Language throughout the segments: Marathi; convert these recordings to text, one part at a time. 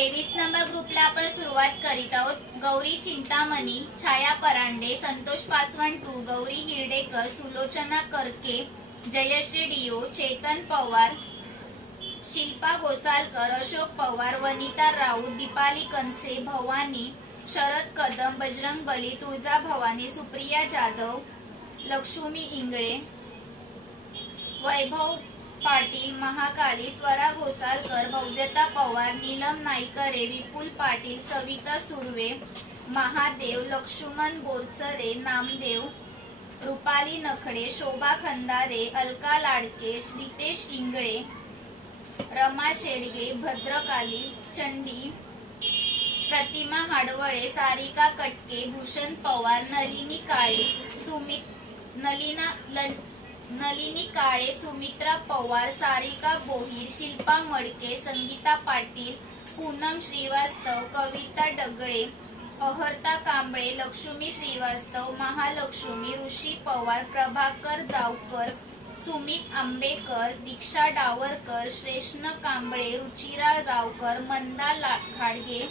23 नंबर ग्रुपला आपण सुरुवात करीत आहोत। गौरी चिंतामणी, छाया परांडे, संतोष पासवान टू, गौरी हिरडेकर, सुलोचना करके, जयश्री डिओ, चेतन पवार, शिल्पा घोसालकर, अशोक पवार, वनिता राऊत, दीपाली कनसे, भवानी, शरद कदम, बजरंग बली, तुळजा भवानी, सुप्रिया जाधव, लक्ष्मी इंगळे, वैभव पाटील, महाकाली, स्वरा घोसालकर, भव्यता पवार, नीलम नाईकरे, विपुल पाटील, सविता सुर्वे, महादेव, लक्ष्मण बोरचरे, नामदेव, रुपाली नखडे, शोभा खंदारे, अलका लाडके, रितेश इंगळे, रमा शेडगे, भद्रकाली, चंडी, प्रतिमा हाडवळे, सारिका कटके, भूषण पवार, नलिनी काळे, सुमित्रा पवार, सारिका बोहीर, शिल्पा मडके, संगीता पाटील, पूनम श्रीवास्तव, कविता डगळे, अहर्ता कांबळे, लक्ष्मी श्रीवास्तव, महालक्ष्मी, ऋषी पवार, प्रभाकर जावकर, सुमित आंबेकर, दीक्षा डावरकर, श्रेष्ण कांबळे, रुचिरा जावकर, मंदा खाडगे,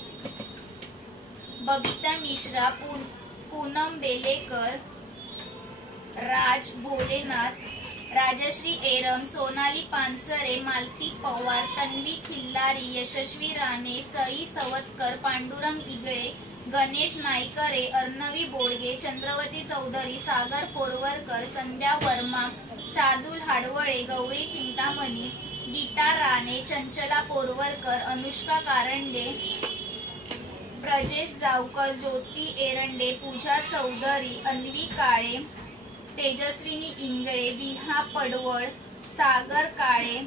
बबिता मिश्रा, पूनम बेलेकर, राज भोलेनाथ, राजश्री एरम, सोनाली पानसरे, मालती पवार, तन्वी खिल्लारी, यशस्वी राणे, सई सवतकर, पांडुरंग इगळे, गणेश नाईकरे, अर्णवी बोडगे, चंद्रवती चौधरी, सागर पोरवरकर, संध्या वर्मा, शादुल हाडवळे, गौरी चिंतामणी, गीता राणे, चंचला पोरवरकर, अनुष्का कारंडे, ब्रजेश जावकर, ज्योती एरंडे, पूजा चौधरी, अन्वी काळे, तेजस्विनी इंगळे, विहा पडवळ, सागर काळे,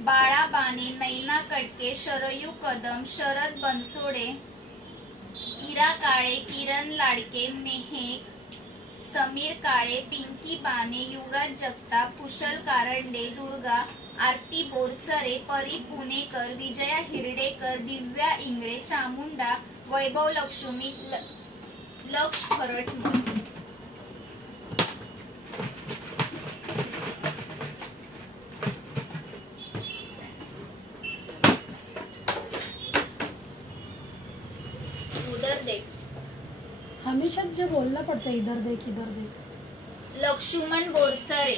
बाळा बाने, नैना कटके, शरयू कदम, शरद बनसोडे, इरा काळे, किरण लाडके, मेहेक, समीर काळे, पिंकी बाने, युवराज जगताप, कुशल कारंडे, दुर्गा, आरती बोरचरे, परी पुणेकर, विजया हिरडेकर, दिव्या इंगळे, चामुंडा, वैभव लक्ष्मी, लक्ष खरटकर। हमेशा तुझे बोलना पड़ता है इधर देख इधर देख। लक्ष्मण बोरचरे,